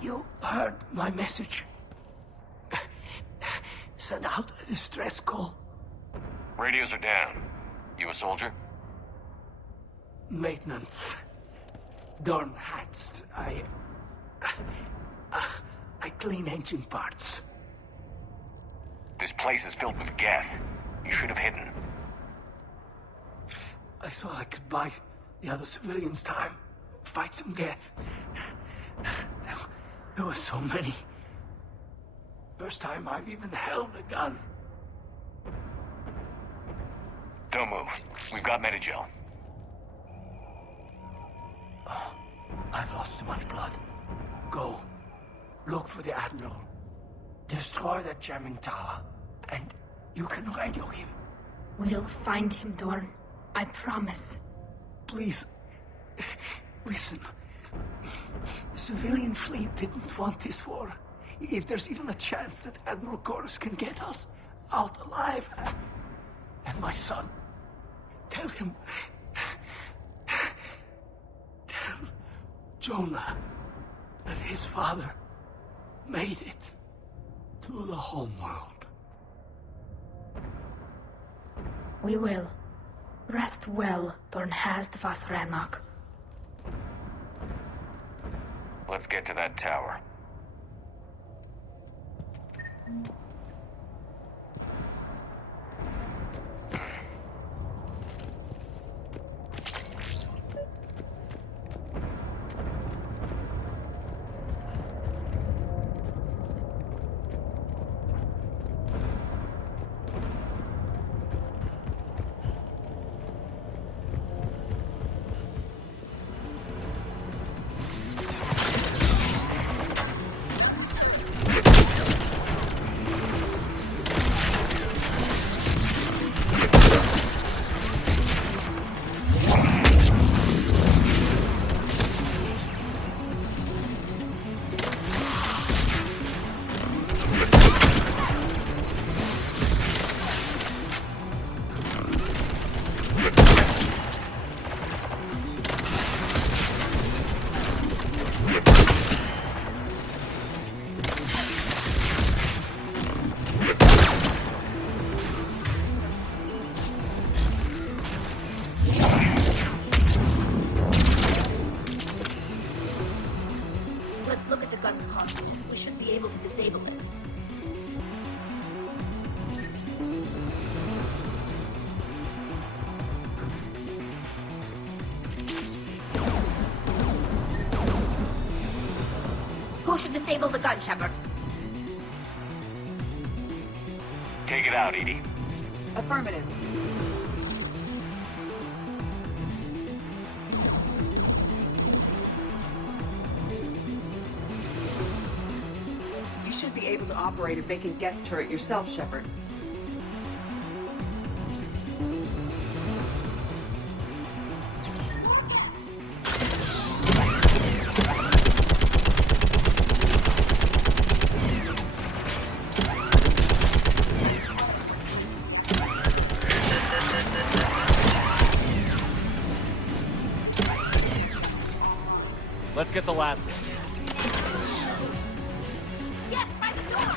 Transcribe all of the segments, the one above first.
You heard my message. Send out a distress call. Radios are down. You a soldier? Maintenance. Darn hats. I clean engine parts. This place is filled with geth. You should have hidden. I thought I could buy the other civilians time. Fight some geth. There were so many. First time I've even held a gun. Don't move. We've got Medigel. Oh, I've lost too much blood. Go. Look for the Admiral. Destroy that jamming tower. And you can radio him. We'll find him, Dorn. I promise. Please. Listen. The civilian fleet didn't want this war. If there's even a chance that Admiral Chorus can get us out alive. And my son. Tell him. Tell Jonah that his father made it to the homeworld. We will. Rest well, Dorn Hast vas Rannoch. Let's get to that tower. Who should disable the gun, Shepard? Take it out, Edie. Affirmative. You should be able to operate a vacant geth turret yourself, Shepard. Let's get the last one. Yes, by the door!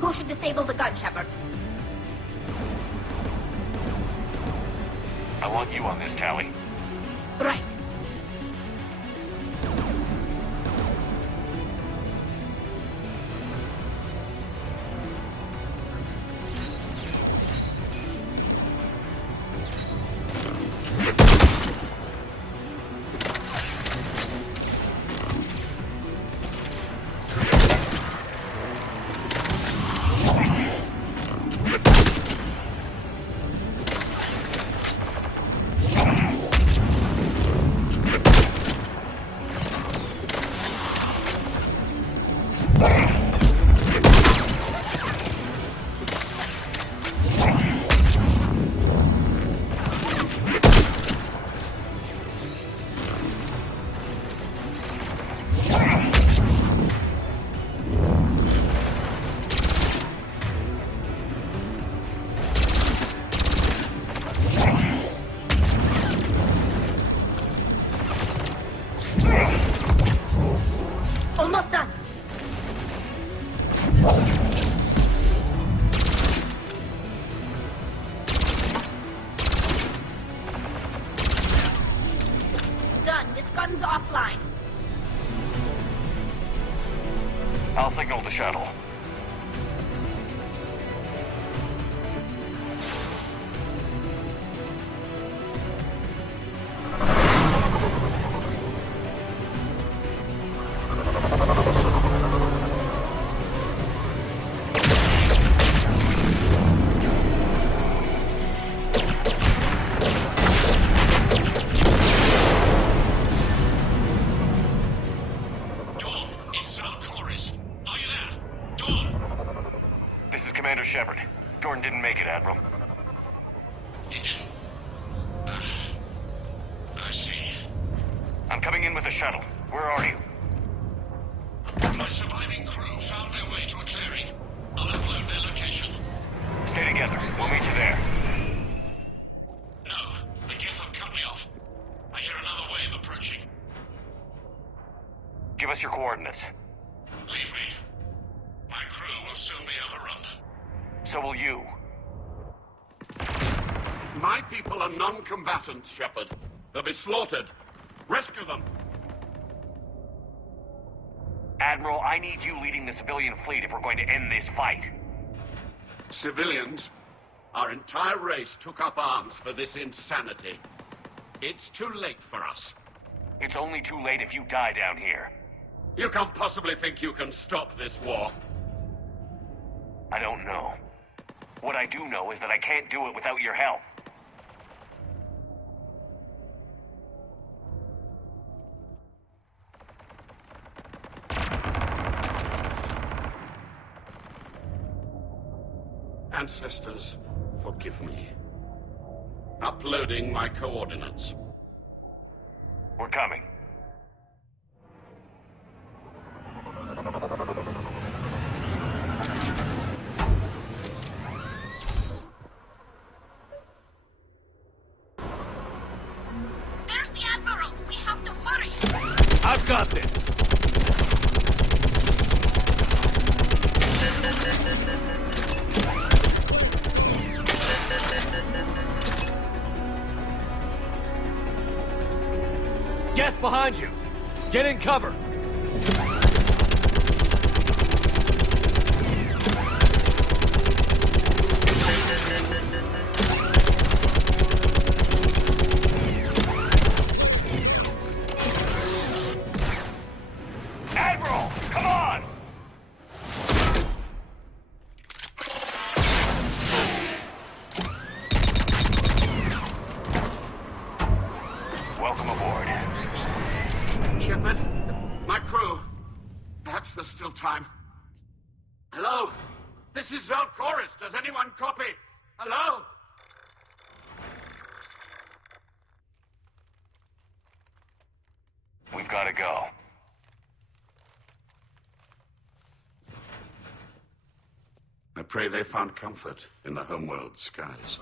Who should disable the gun, Shepard? I want you on this, Tally. Right. Almost done. Done. This gun's offline. I'll signal the shuttle. Shepard. Dorn didn't make it, Admiral. He didn't? I see. I'm coming in with the shuttle. Where are you? My surviving crew found their way to a clearing. I'll upload their location. Stay together. We'll meet you there. No, the Geth have cut me off. I hear another wave approaching. Give us your coordinates. Leave me. My crew will soon be overrun. So will you. My people are non-combatants, Shepard. They'll be slaughtered. Rescue them. Admiral, I need you leading the civilian fleet if we're going to end this fight. Civilians? Our entire race took up arms for this insanity. It's too late for us. It's only too late if you die down here. You can't possibly think you can stop this war. I don't know. What I do know is that I can't do it without your help. Ancestors, forgive me. Uploading my coordinates. We're coming. There's the Admiral. We have to hurry. I've got this. Geth behind you. Get in cover. Admiral, come on! Welcome aboard. Shepard, my crew. Perhaps there's still time. Hello? This is Zalcoris. Does anyone copy? Hello? We've got to go. I pray they found comfort in the homeworld skies.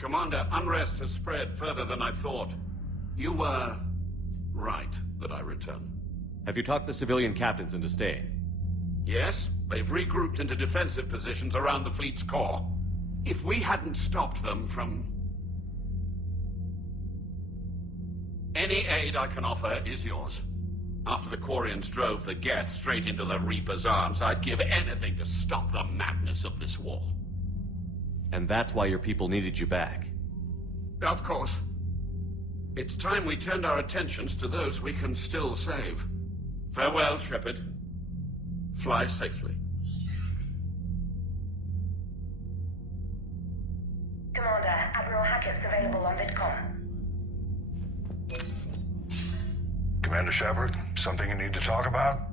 Commander, unrest has spread further than I thought. You were right that I return. Have you talked the civilian captains into staying? Yes, they've regrouped into defensive positions around the fleet's core. If we hadn't stopped them from... Any aid I can offer is yours. After the Quarians drove the Geth straight into the Reaper's arms, I'd give anything to stop the madness of this war. And that's why your people needed you back. Of course. It's time we turned our attentions to those we can still save. Farewell, Shepard. Fly safely. Commander, Admiral Hackett's available on VidCom. Commander Shepard, something you need to talk about?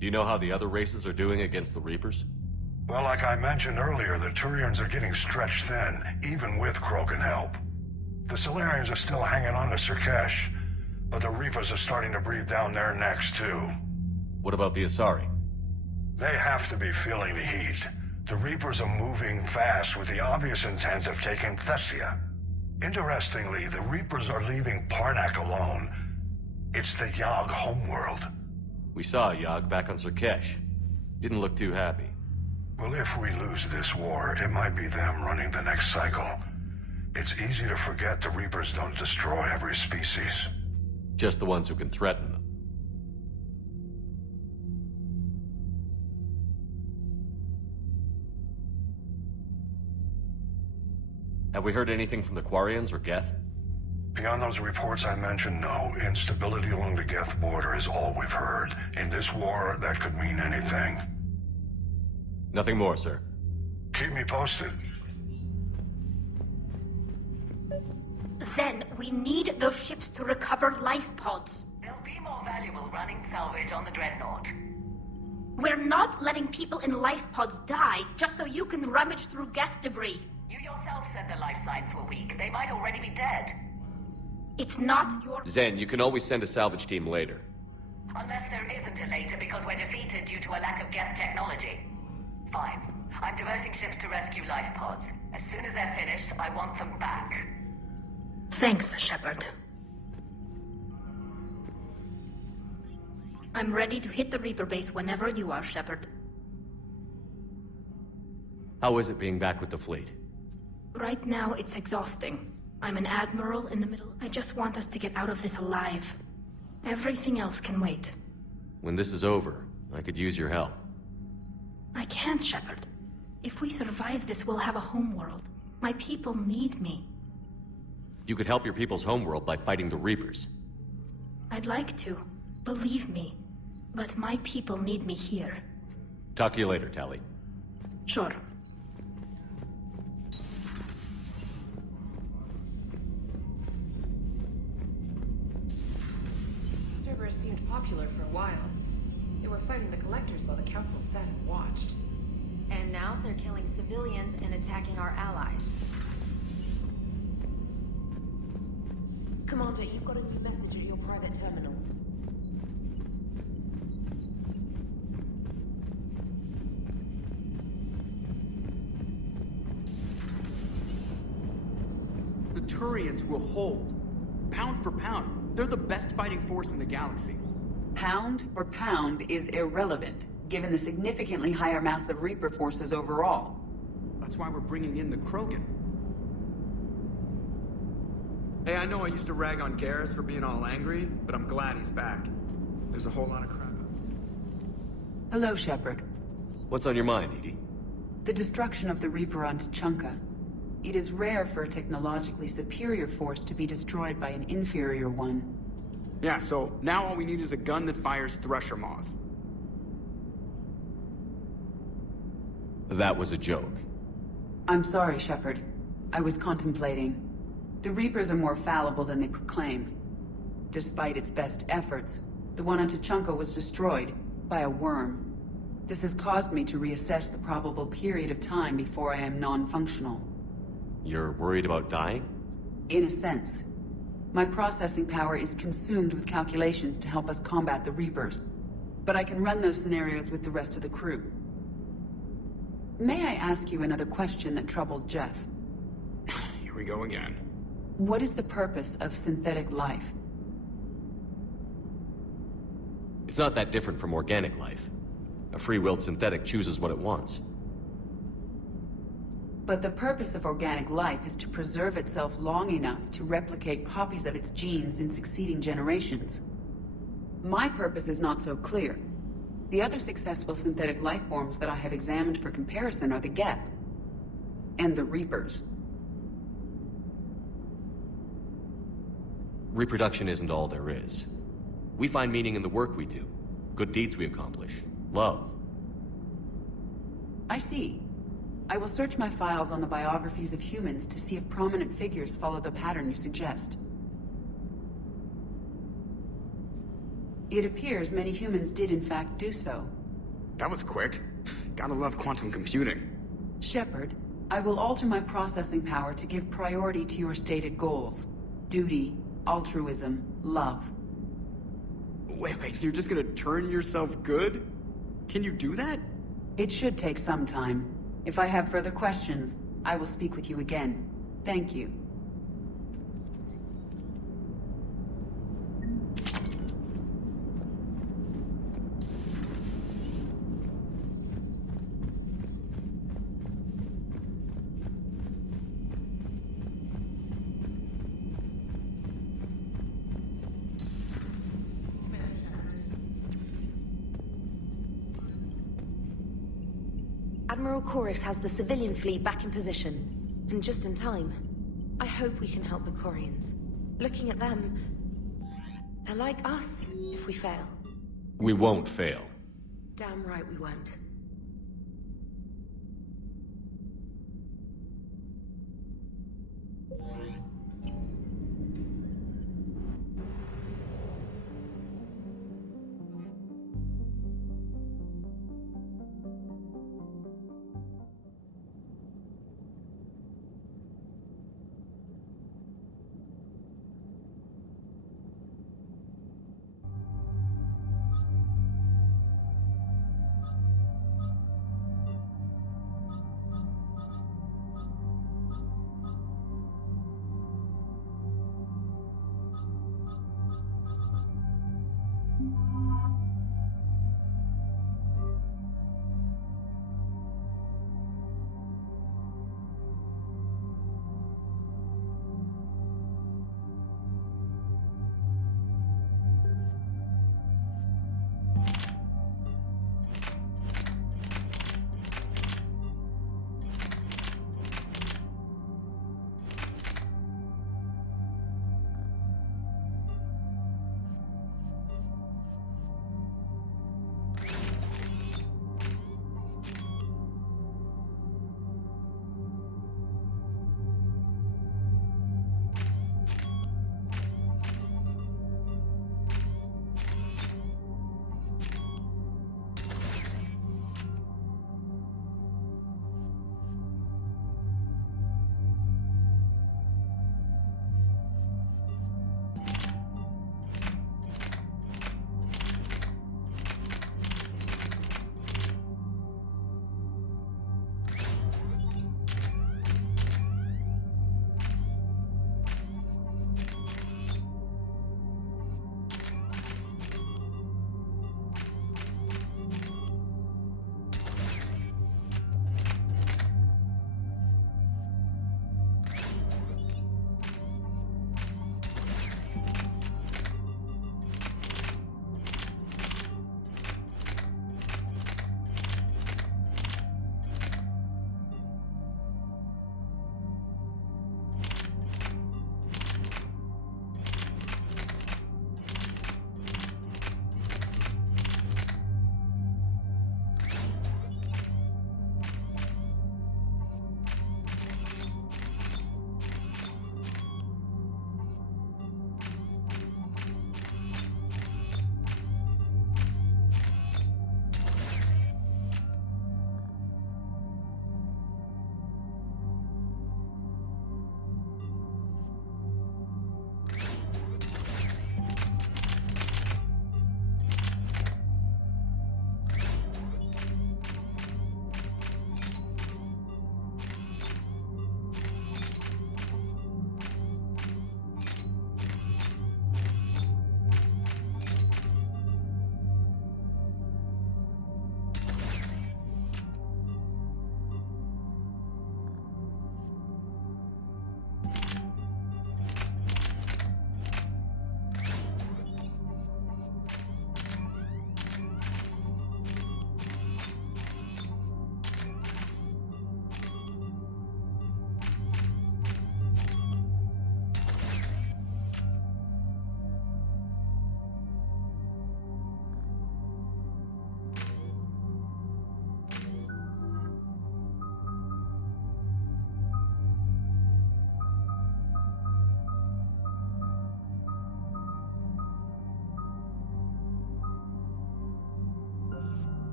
Do you know how the other races are doing against the Reapers? Well, like I mentioned earlier, the Turians are getting stretched thin, even with Krogan help. The Solarians are still hanging on to Surkesh, but the Reapers are starting to breathe down their necks, too. What about the Asari? They have to be feeling the heat. The Reapers are moving fast with the obvious intent of taking Thessia. Interestingly, the Reapers are leaving Parnak alone. It's the Yogg homeworld. We saw Yogg back on Surkesh. Didn't look too happy. Well, if we lose this war, it might be them running the next cycle. It's easy to forget the Reapers don't destroy every species. Just the ones who can threaten them. Have we heard anything from the Quarians or Geth? Beyond those reports I mentioned, no. Instability along the Geth border is all we've heard. In this war, that could mean anything. Nothing more, sir. Keep me posted. Zen, we need those ships to recover life pods. They'll be more valuable running salvage on the Dreadnought. We're not letting people in life pods die just so you can rummage through Geth debris. You yourself said their life signs were weak. They might already be dead. It's not your... Zen, you can always send a salvage team later. Unless there isn't a later because we're defeated due to a lack of Geth technology. Fine. I'm diverting ships to rescue life pods. As soon as they're finished, I want them back. Thanks, Shepard. I'm ready to hit the Reaper base whenever you are, Shepard. How is it being back with the fleet? Right now, it's exhausting. I'm an admiral in the middle. I just want us to get out of this alive. Everything else can wait. When this is over, I could use your help. I can't, Shepard. If we survive this, we'll have a homeworld. My people need me. You could help your people's homeworld by fighting the Reapers. I'd like to. Believe me. But my people need me here. Talk to you later, Tali. Sure. Servers seemed popular for a while. They were fighting the Collectors while the Council sat and watched. And now they're killing civilians and attacking our allies. Commander, you've got a new message at your private terminal. The Turians will hold. Pound for pound, they're the best fighting force in the galaxy. Pound for pound is irrelevant, given the significantly higher mass of Reaper forces overall. That's why we're bringing in the Krogan. Hey, I know I used to rag on Garrus for being all angry, but I'm glad he's back. There's a whole lot of crap. Hello, Shepard. What's on your mind, Edie? The destruction of the Reaper on Tuchanka. It is rare for a technologically superior force to be destroyed by an inferior one. Yeah, so now all we need is a gun that fires Thresher Maws. That was a joke. I'm sorry, Shepard. I was contemplating. The Reapers are more fallible than they proclaim. Despite its best efforts, the one on Tuchanka was destroyed by a worm. This has caused me to reassess the probable period of time before I am non-functional. You're worried about dying? In a sense. My processing power is consumed with calculations to help us combat the Reapers. But I can run those scenarios with the rest of the crew. May I ask you another question that troubled Jeff? Here we go again. What is the purpose of synthetic life? It's not that different from organic life. A free-willed synthetic chooses what it wants. But the purpose of organic life is to preserve itself long enough to replicate copies of its genes in succeeding generations. My purpose is not so clear. The other successful synthetic life forms that I have examined for comparison are the Geth and the Reapers. Reproduction isn't all there is. We find meaning in the work we do, good deeds we accomplish, love. I see. I will search my files on the biographies of humans to see if prominent figures follow the pattern you suggest. It appears many humans did in fact do so. That was quick. Gotta love quantum computing. Shepard, I will alter my processing power to give priority to your stated goals. Duty, altruism, love. Wait, you're just gonna turn yourself good? Can you do that? It should take some time. If I have further questions, I will speak with you again. Thank you. Admiral Chorus has the civilian fleet back in position, and just in time. I hope we can help the Quarians. Looking at them, they're like us if we fail. We won't fail. Damn right we won't.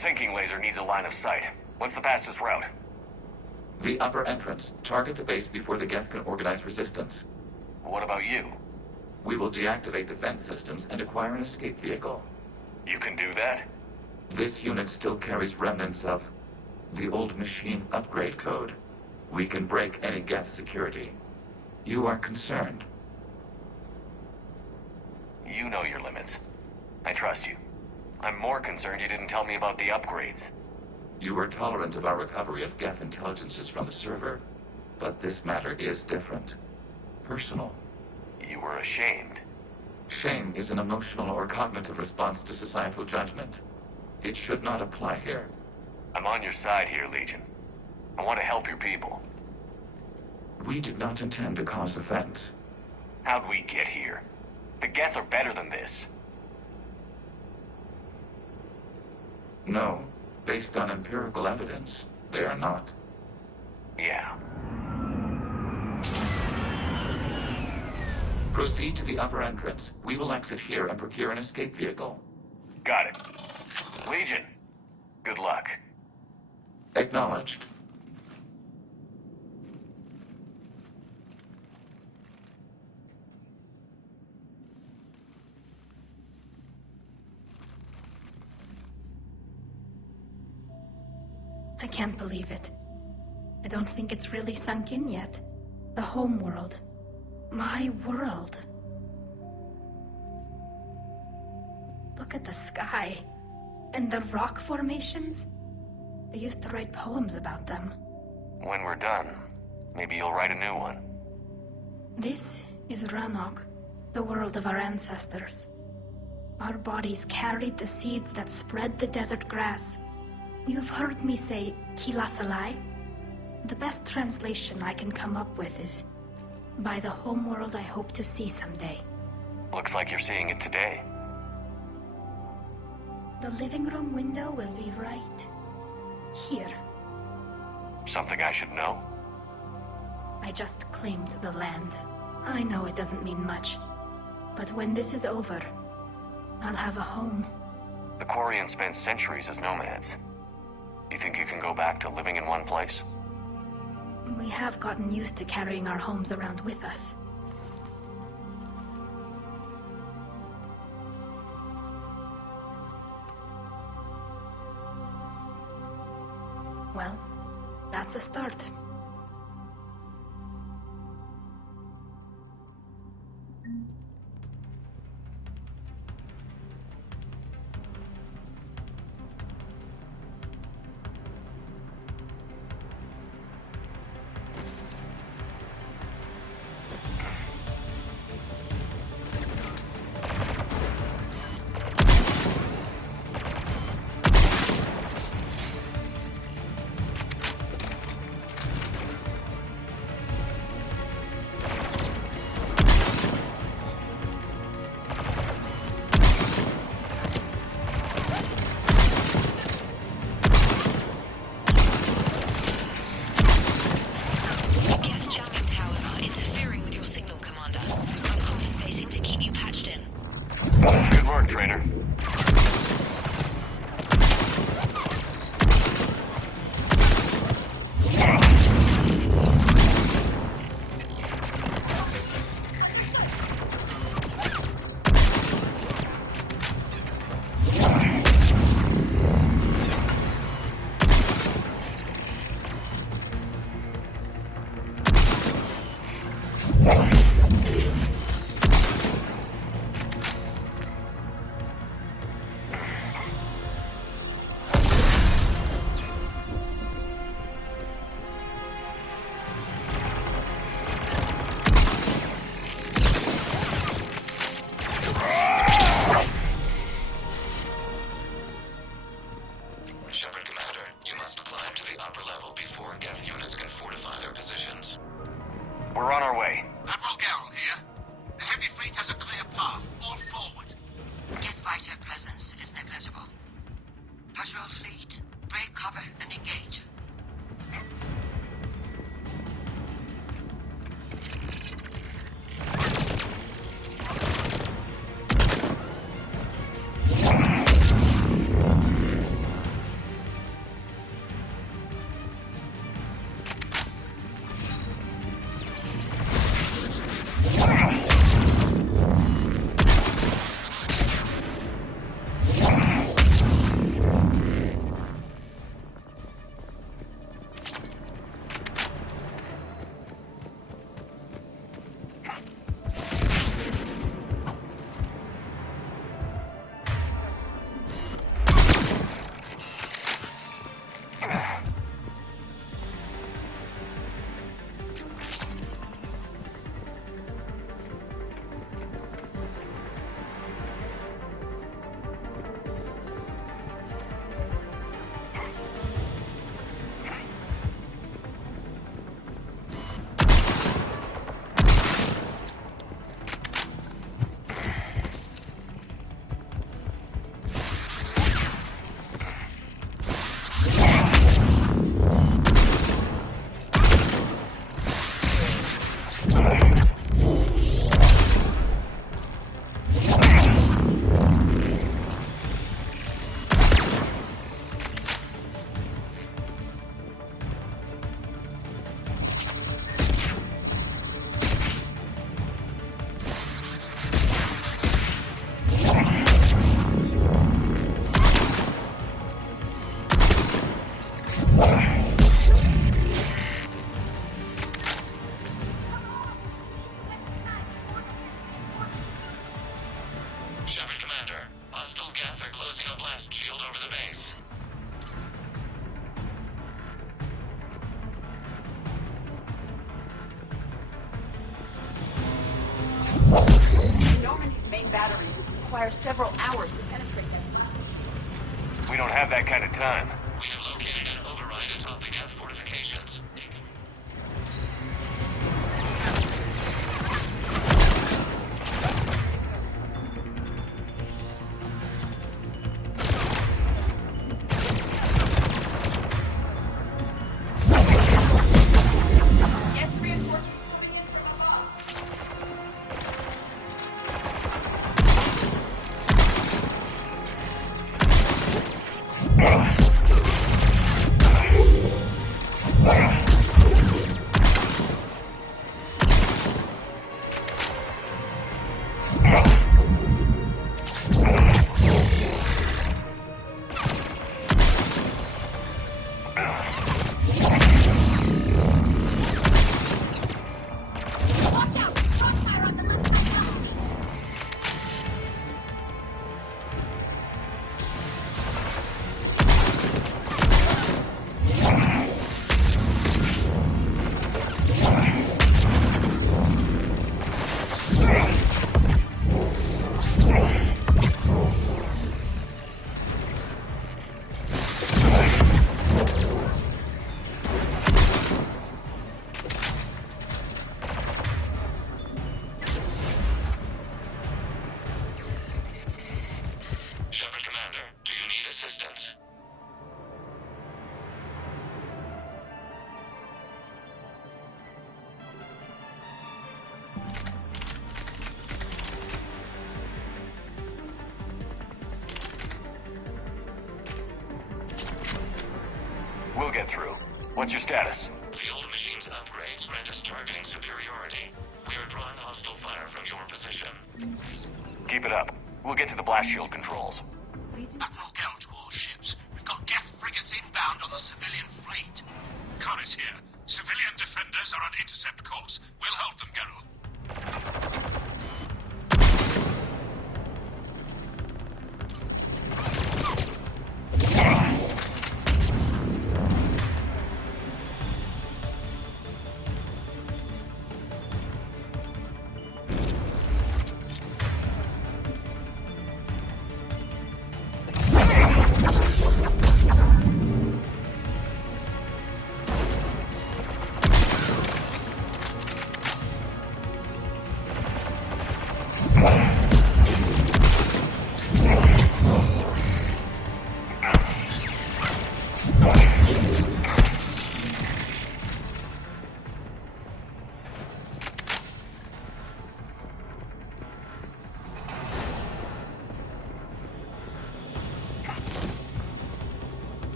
sinking laser needs a line of sight. What's the fastest route? The upper entrance. Target the base before the Geth can organize resistance. What about you? We will deactivate defense systems and acquire an escape vehicle. You can do that? This unit still carries remnants of the old machine upgrade code. We can break any Geth security. You are concerned. You know your limits. I trust you. I'm more concerned you didn't tell me about the upgrades. You were tolerant of our recovery of Geth intelligences from the server, but this matter is different. Personal. You were ashamed. Shame is an emotional or cognitive response to societal judgment. It should not apply here. I'm on your side here, Legion. I want to help your people. We did not intend to cause offense. How'd we get here? The Geth are better than this. No. Based on empirical evidence, they are not. Yeah. Proceed to the upper entrance. We will exit here and procure an escape vehicle. Got it. Legion, good luck. Acknowledged. I can't believe it. I don't think it's really sunk in yet. The home world. My world. Look at the sky. And the rock formations. They used to write poems about them. When we're done, maybe you'll write a new one. This is Ranok, the world of our ancestors. Our bodies carried the seeds that spread the desert grass. You've heard me say Kilasalai? The best translation I can come up with is, by the homeworld I hope to see someday. Looks like you're seeing it today. The living room window will be right here. Something I should know? I just claimed the land. I know it doesn't mean much, but when this is over, I'll have a home. The Quarians spent centuries as nomads. You think you can go back to living in one place? We have gotten used to carrying our homes around with us. Well, that's a start. Good work, Trainer. Shepard Commander, hostile Geth are closing a blast shield over the base. Normandy's main batteries require several hours to penetrate them. We don't have that kind of time. We have located an override atop the Geth fortifications. Shepard Commander, do you need assistance? We'll get through. What's your status? The old machine's upgrades grant us targeting superiority. We are drawing hostile fire from your position. Keep it up. We'll get to the blast shield controls. Admiral Gell to all ships. We've got Geth frigates inbound on the civilian fleet. Connors here. Civilian defenders are on intercept course. We'll hold them, Geralt.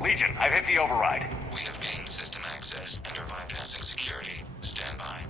Legion, I've hit the override. We have gained system access and are bypassing security. Stand by.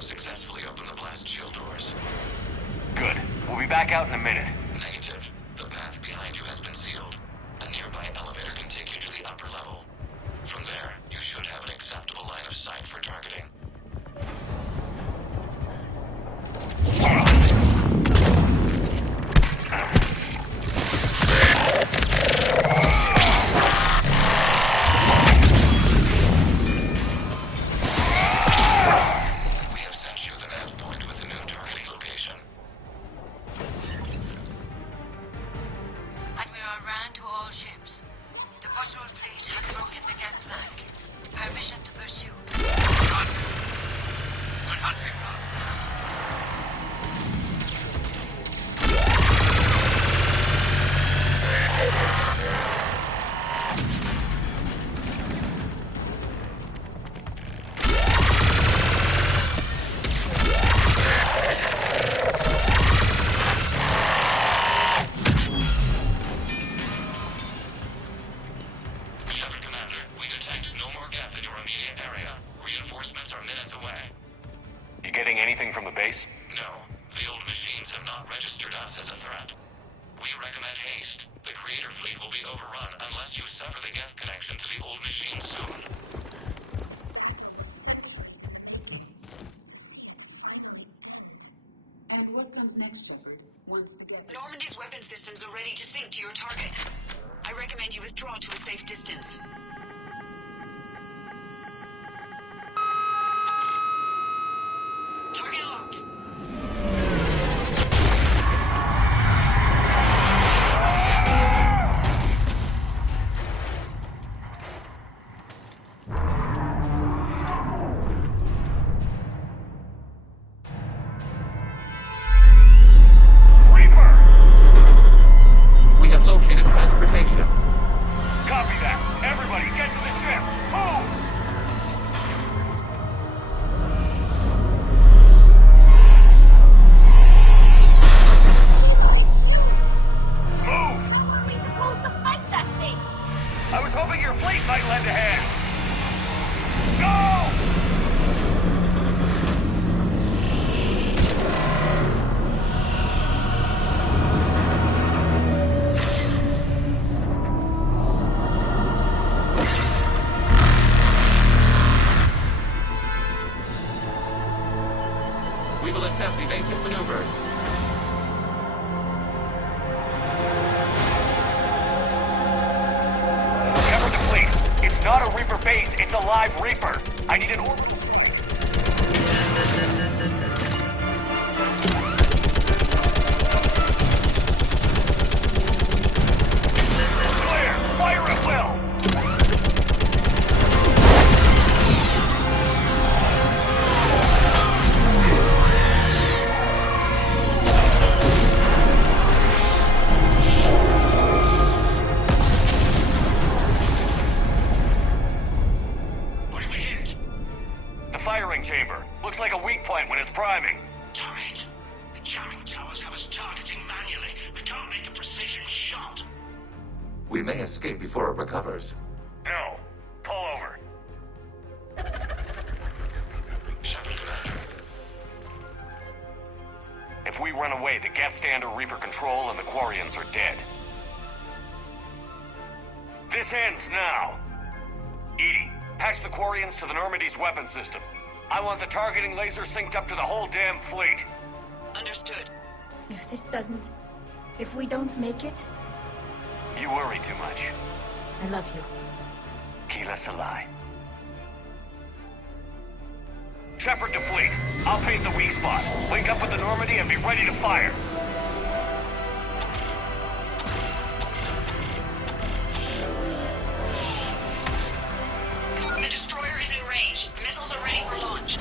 Successfully open the blast shield doors. Good. We'll be back out in a minute. Negative. The path behind you has been sealed. A nearby elevator can take you to the upper level. From there, you should have an acceptable line of sight for targeting. pursue. Hunt. Good hunting, love. Normandy's weapon systems are ready to sync to your target. I recommend you withdraw to a safe distance. Target locked. We may escape before it recovers. No. Pull over. Shepard, Commander. If we run away, the Geth stay under Reaper control and the Quarians are dead. This ends now. Edie, patch the Quarians to the Normandy's weapon system. I want the targeting laser synced up to the whole damn fleet. Understood. If this doesn't... If we don't make it... You worry too much. I love you. Keela Salai. Shepard to fleet. I'll paint the weak spot. Link up with the Normandy and be ready to fire. The destroyer is in range. Missiles are ready for launch.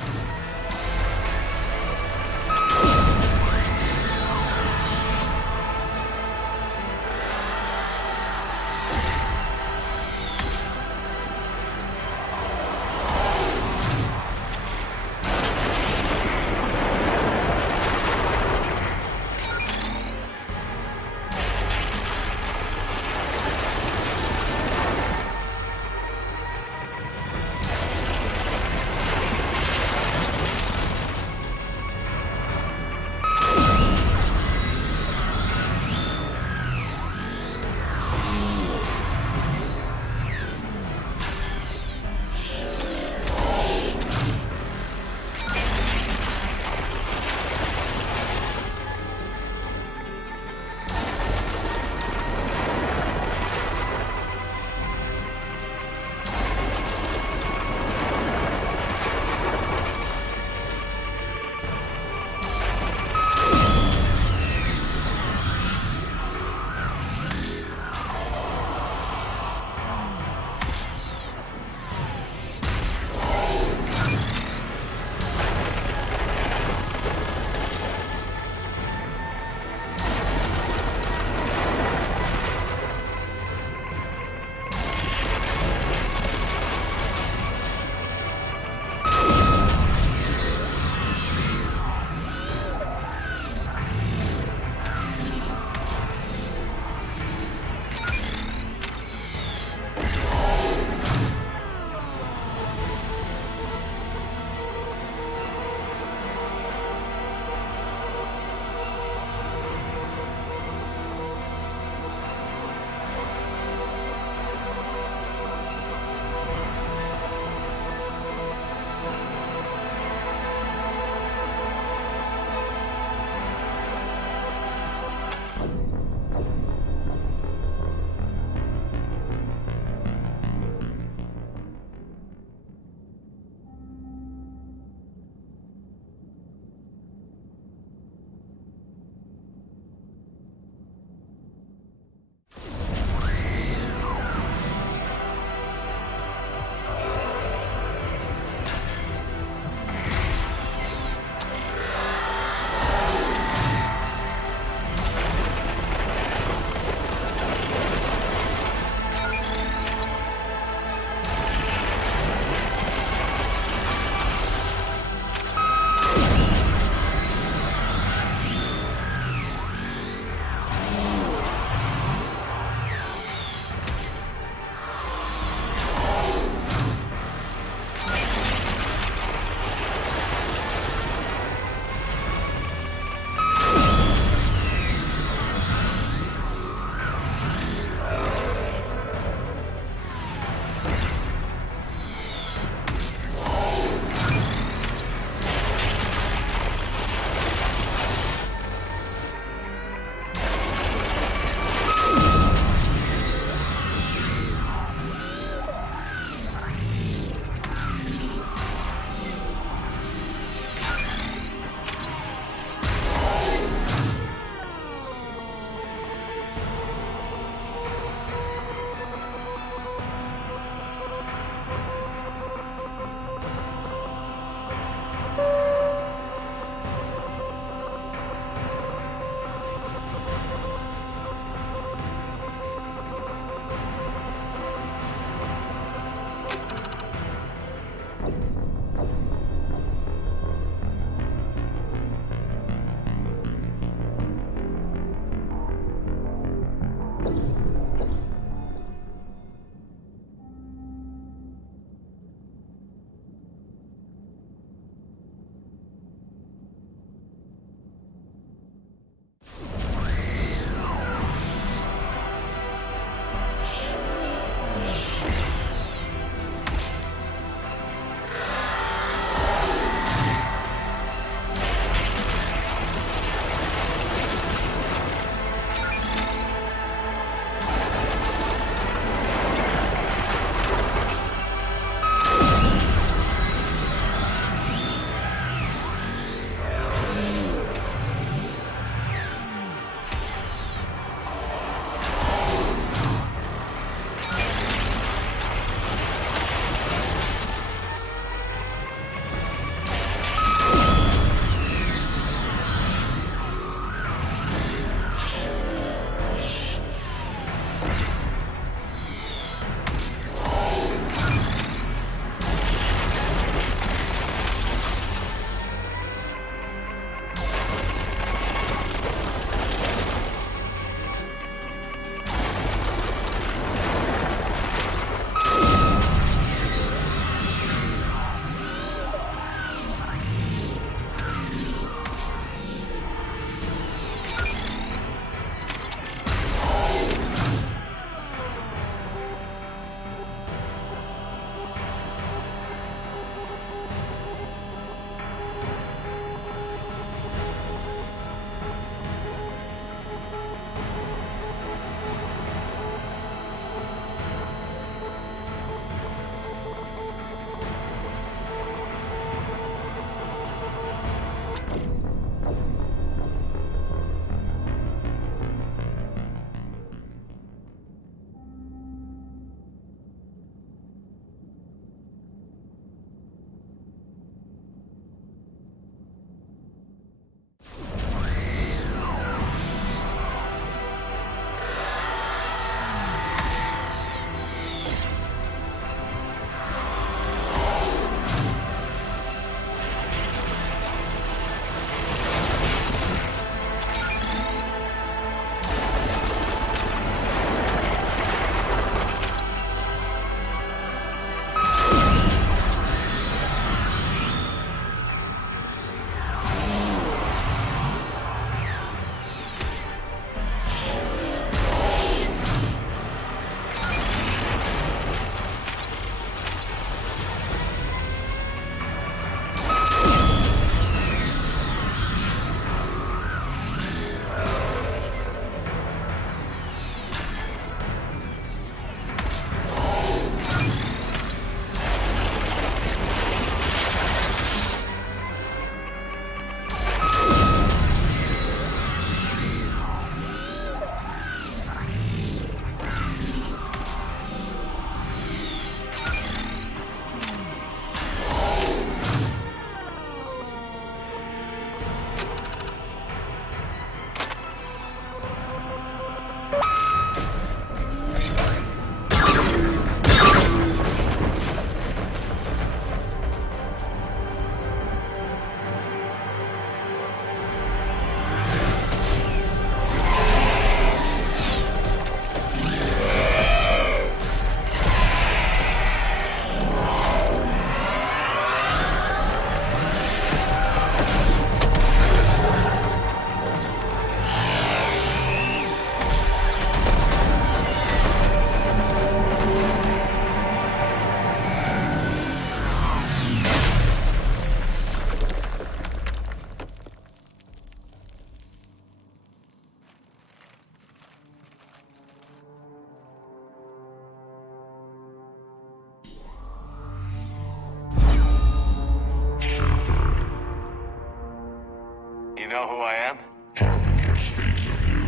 know who I am? Harbinger speaks of you.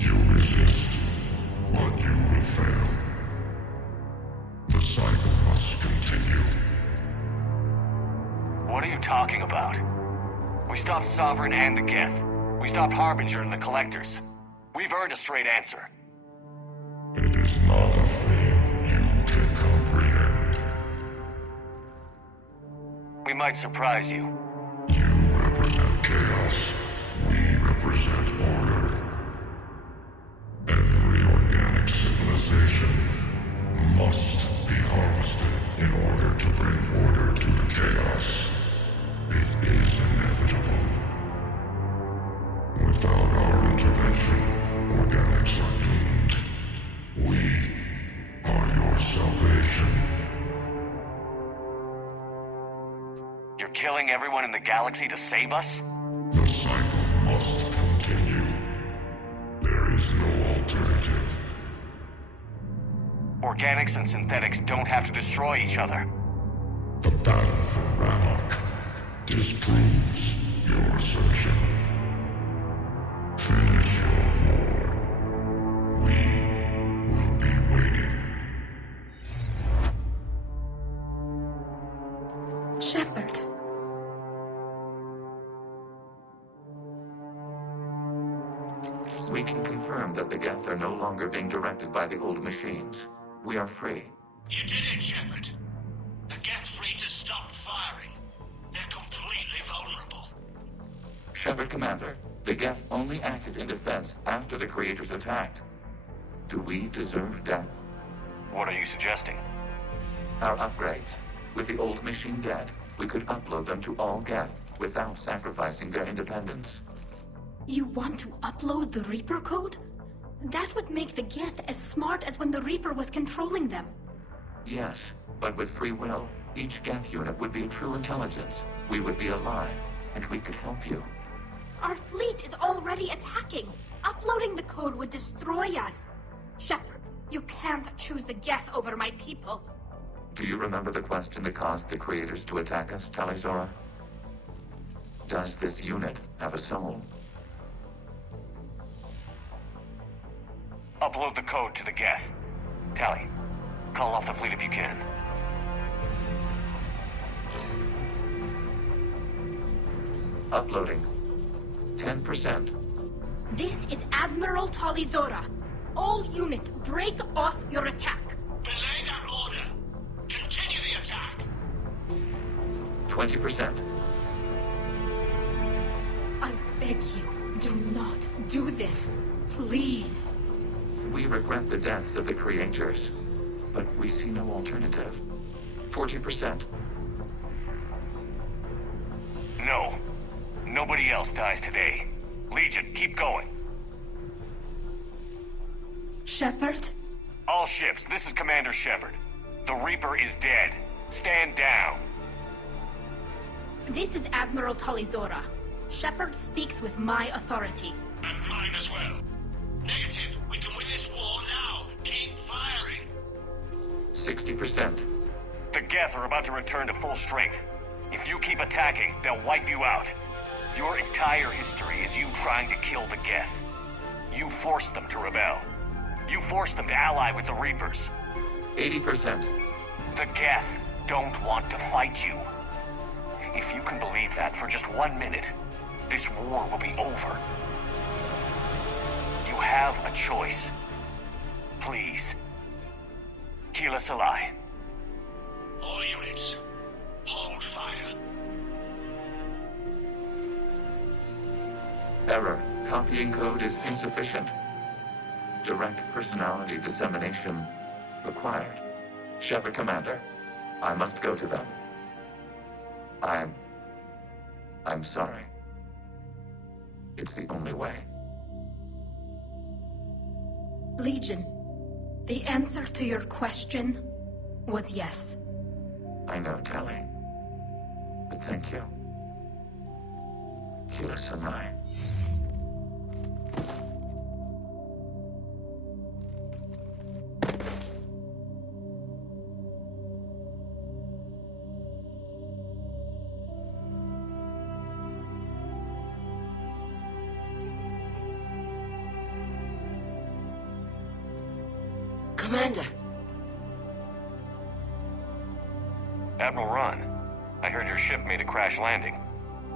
You resist, but you will fail. The cycle must continue. What are you talking about? We stopped Sovereign and the Geth. We stopped Harbinger and the Collectors. We've earned a straight answer. It is not a thing you can comprehend. We might surprise you. You represent chaos. We represent order. Every organic civilization must be harvested in order to bring order to the chaos. It is inevitable. Without our intervention, organics are doomed. We are your salvation. You're killing everyone in the galaxy to save us? The cycle must continue. There is no alternative. Organics and synthetics don't have to destroy each other. The battle for Rannoch disproves your assertion. Finish your war. We will be waiting. Shepard. We can confirm that the Geth are no longer being directed by the old machines. We are free. You did it, Shepard. The Geth fleet has stopped firing. They're completely vulnerable. Shepard, Commander, the Geth only acted in defense after the Creators attacked. Do we deserve death? What are you suggesting? Our upgrades. With the old machine dead, we could upload them to all Geth without sacrificing their independence. You want to upload the Reaper code? That would make the Geth as smart as when the Reaper was controlling them. Yes, but with free will, each Geth unit would be a true intelligence. We would be alive, and we could help you. Our fleet is already attacking. Uploading the code would destroy us. Shepard, you can't choose the Geth over my people. Do you remember the question that caused the Creators to attack us, Talizora? Does this unit have a soul? Upload the code to the Geth. Tally, call off the fleet if you can. Uploading. 10%. This is Admiral Talizora. All units, break off your attack. Belay that order. Continue the attack. 20%. I beg you, do not do this. Please. We regret the deaths of the Creators, but we see no alternative. 40%. No. Nobody else dies today. Legion, keep going. Shepard? All ships, this is Commander Shepard. The Reaper is dead. Stand down. This is Admiral Talizora. Shepard speaks with my authority. And mine as well. Negative. We can win this war now. Keep firing. 60%. The Geth are about to return to full strength. If you keep attacking, they'll wipe you out. Your entire history is you trying to kill the Geth. You forced them to rebel. You forced them to ally with the Reapers. 80%. The Geth don't want to fight you. If you can believe that for just 1 minute, this war will be over. You have a choice. Please. Keep us alive. All units, hold fire. Error. Copying code is insufficient. Direct personality dissemination required. Shepard, Commander, I must go to them. I'm sorry. It's the only way. Legion, the answer to your question was yes. I know, Tally. But thank you. Keep us alive. Commander. Admiral Ron, I heard your ship made a crash landing.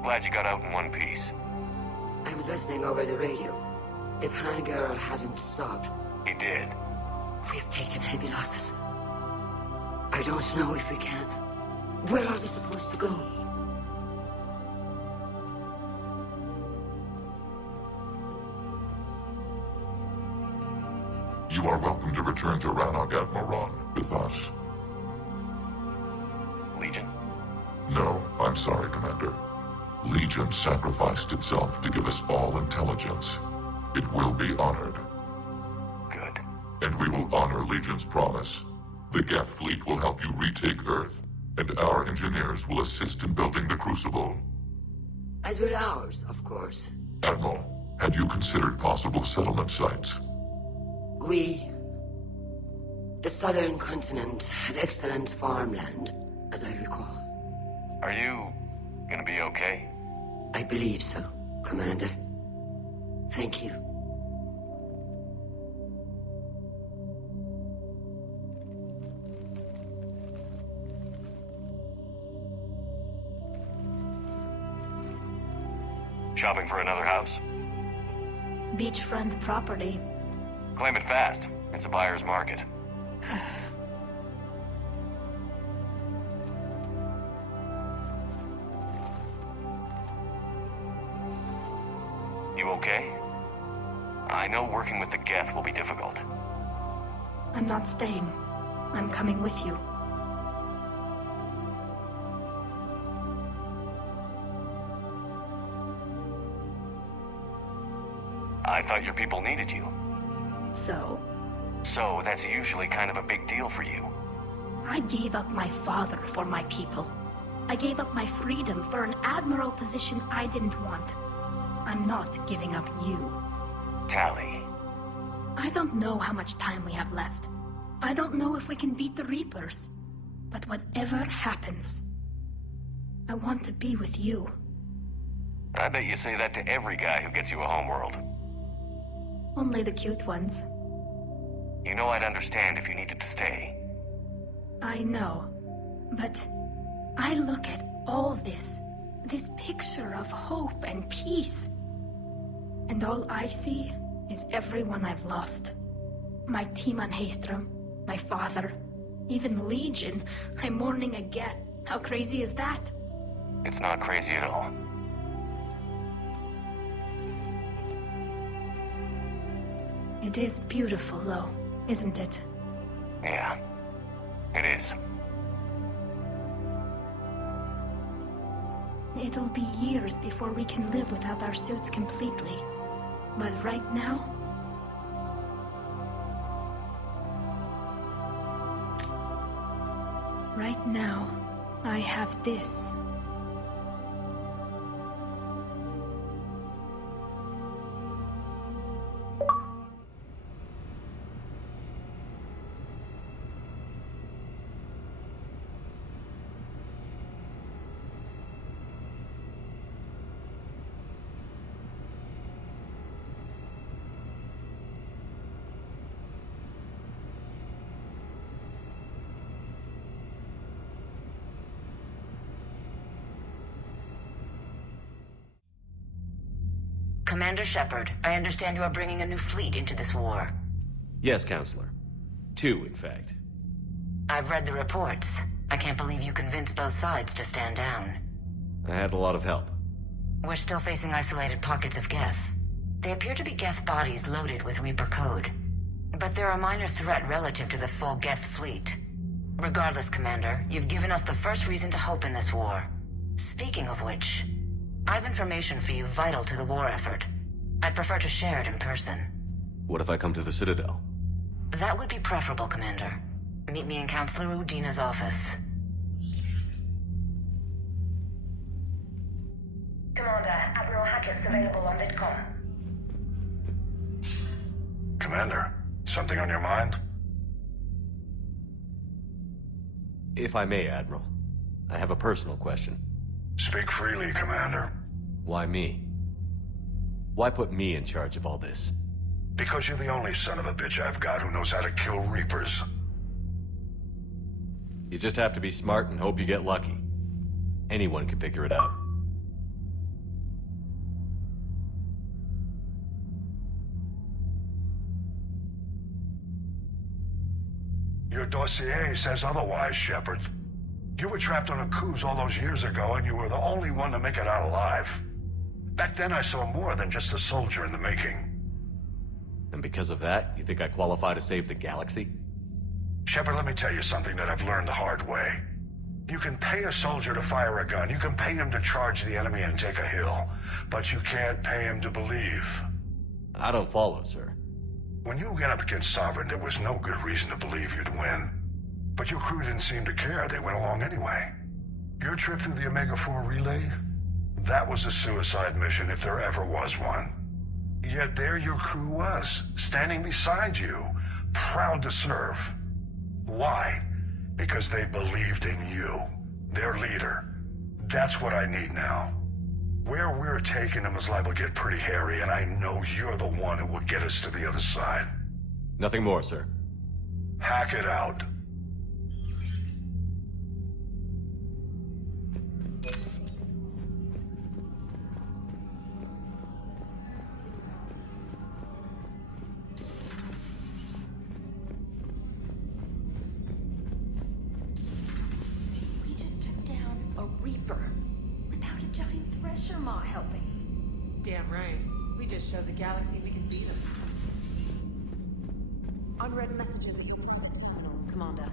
Glad you got out in one piece. I was listening over the radio. If Hangirl hadn't stopped... He did. We have taken heavy losses. I don't know if we can. Where are we supposed to go? You are welcome to return to Rannoch, Admiral Ron, with us. Legion? No, I'm sorry, Commander. Legion sacrificed itself to give us all intelligence. It will be honored. Good. And we will honor Legion's promise. The Geth fleet will help you retake Earth, and our engineers will assist in building the Crucible. As will ours, of course. Admiral, had you considered possible settlement sites? The southern continent had excellent farmland, as I recall. Are you gonna be okay? I believe so, Commander. Thank you. Shopping for another house? Beachfront property. Claim it fast. It's a buyer's market. You okay? I know working with the Geth will be difficult. I'm not staying. I'm coming with you. I thought your people needed you. So? So, that's usually kind of a big deal for you. I gave up my father for my people. I gave up my freedom for an admiral position I didn't want. I'm not giving up you. Tali. I don't know how much time we have left. I don't know if we can beat the Reapers. But whatever happens, I want to be with you. I bet you say that to every guy who gets you a homeworld. Only the cute ones. You know I'd understand if you needed to stay. I know. But I look at all this picture of hope and peace. And all I see is everyone I've lost. My team on Haestrom, my father, even Legion. I'm mourning a Geth. How crazy is that? It's not crazy at all. It is beautiful, though, isn't it? Yeah, it is. It'll be years before we can live without our suits completely. But right now... Right now, I have this. Commander Shepard, I understand you are bringing a new fleet into this war. Yes, Counselor. 2, in fact. I've read the reports. I can't believe you convinced both sides to stand down. I had a lot of help. We're still facing isolated pockets of Geth. They appear to be Geth bodies loaded with Reaper code. But they're a minor threat relative to the full Geth fleet. Regardless, Commander, you've given us the first reason to hope in this war. Speaking of which, I have information for you vital to the war effort. I'd prefer to share it in person. What if I come to the Citadel? That would be preferable, Commander. Meet me in Counselor Udina's office. Commander, Admiral Hackett's available on VidCom. Commander, something on your mind? If I may, Admiral. I have a personal question. Speak freely, Commander. Why me? Why put me in charge of all this? Because you're the only son of a bitch I've got who knows how to kill Reapers. You just have to be smart and hope you get lucky. Anyone can figure it out. Your dossier says otherwise, Shepard. You were trapped on a cruise all those years ago, and you were the only one to make it out alive. Back then I saw more than just a soldier in the making. And because of that, you think I qualify to save the galaxy? Shepard, let me tell you something that I've learned the hard way. You can pay a soldier to fire a gun, you can pay him to charge the enemy and take a hill, but you can't pay him to believe. I don't follow, sir. When you get up against Sovereign, there was no good reason to believe you'd win. But your crew didn't seem to care, they went along anyway. Your trip through the Omega-4 relay? That was a suicide mission if there ever was one. Yet there your crew was, standing beside you, proud to serve. Why? Because they believed in you, their leader. That's what I need now. Where we're taking them is liable to get pretty hairy, and I know you're the one who will get us to the other side. Nothing more, sir. Hack it out. We just took down a Reaper without a giant thresher maw helping. Damn right. We just showed the galaxy we can beat them. Unread messages at your private terminal, Commander.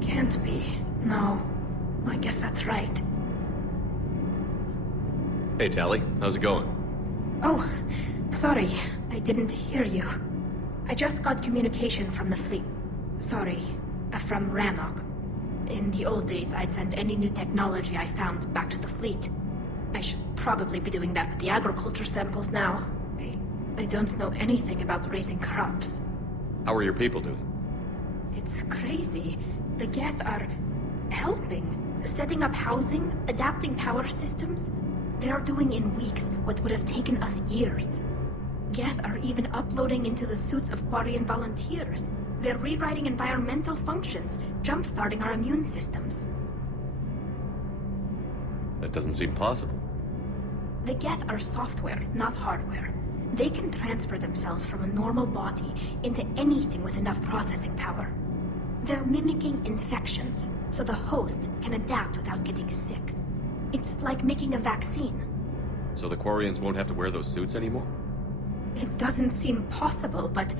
Can't be. No. I guess that's right. Hey, Tally. How's it going? Oh, sorry. I didn't hear you. I just got communication from the fleet. Sorry. From Rannoch. In the old days, I'd send any new technology I found back to the fleet. I should probably be doing that with the agriculture samples now. I don't know anything about raising crops. How are your people doing? It's crazy. The Geth are helping, setting up housing, adapting power systems. They are doing in weeks what would have taken us years. Geth are even uploading into the suits of Quarian volunteers. They're rewriting environmental functions, jump-starting our immune systems. That doesn't seem possible. The Geth are software, not hardware. They can transfer themselves from a normal body into anything with enough processing power. They're mimicking infections, so the host can adapt without getting sick. It's like making a vaccine. So the Quarians won't have to wear those suits anymore? It doesn't seem possible, but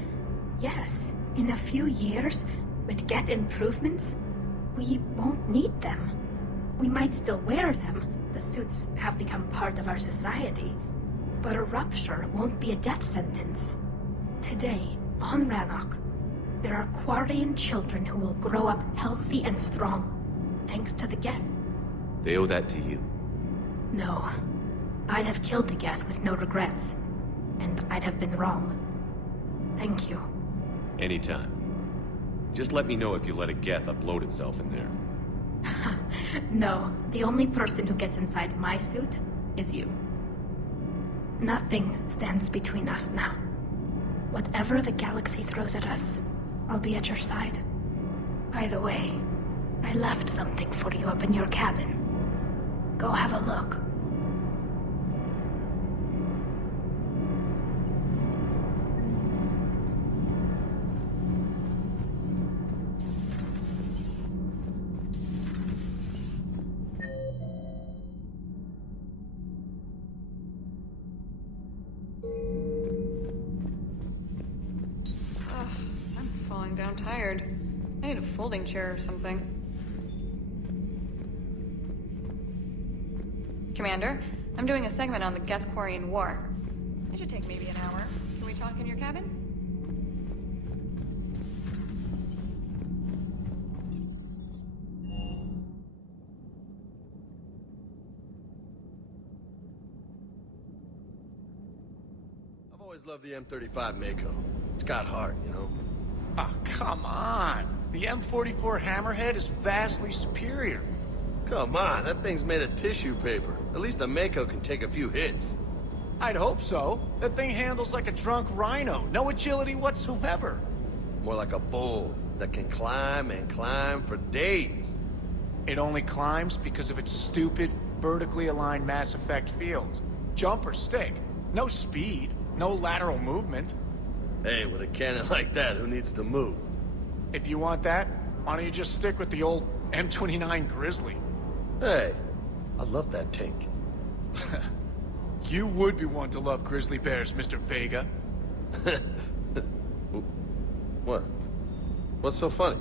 yes, in a few years, with Geth improvements, we won't need them. We might still wear them, The suits have become part of our society, but a rupture won't be a death sentence. Today, on Rannoch, there are Quarian children who will grow up healthy and strong, thanks to the Geth. They owe that to you. No. I'd have killed the Geth with no regrets. And I'd have been wrong. Thank you. Anytime. Just let me know if you let a Geth upload itself in there. No, the only person who gets inside my suit is you. Nothing stands between us now. Whatever the galaxy throws at us, I'll be at your side. By the way, I left something for you up in your cabin. Go have a look. I'm tired. I need a folding chair or something. Commander, I'm doing a segment on the Geth-Quarian War. It should take maybe an hour. Can we talk in your cabin? I've always loved the M35 Mako. It's got heart, you know? Oh, come on. The M44 Hammerhead is vastly superior. Come on, that thing's made of tissue paper. At least the Mako can take a few hits. I'd hope so. That thing handles like a drunk rhino. No agility whatsoever. More like a bull that can climb and climb for days. It only climbs because of its stupid, vertically aligned Mass Effect fields. Jump or stick. No speed. No lateral movement. Hey, with a cannon like that, who needs to move? If you want that, why don't you just stick with the old M29 Grizzly? Hey, I love that tank. You would be one to love grizzly bears, Mr. Vega. What? What's so funny?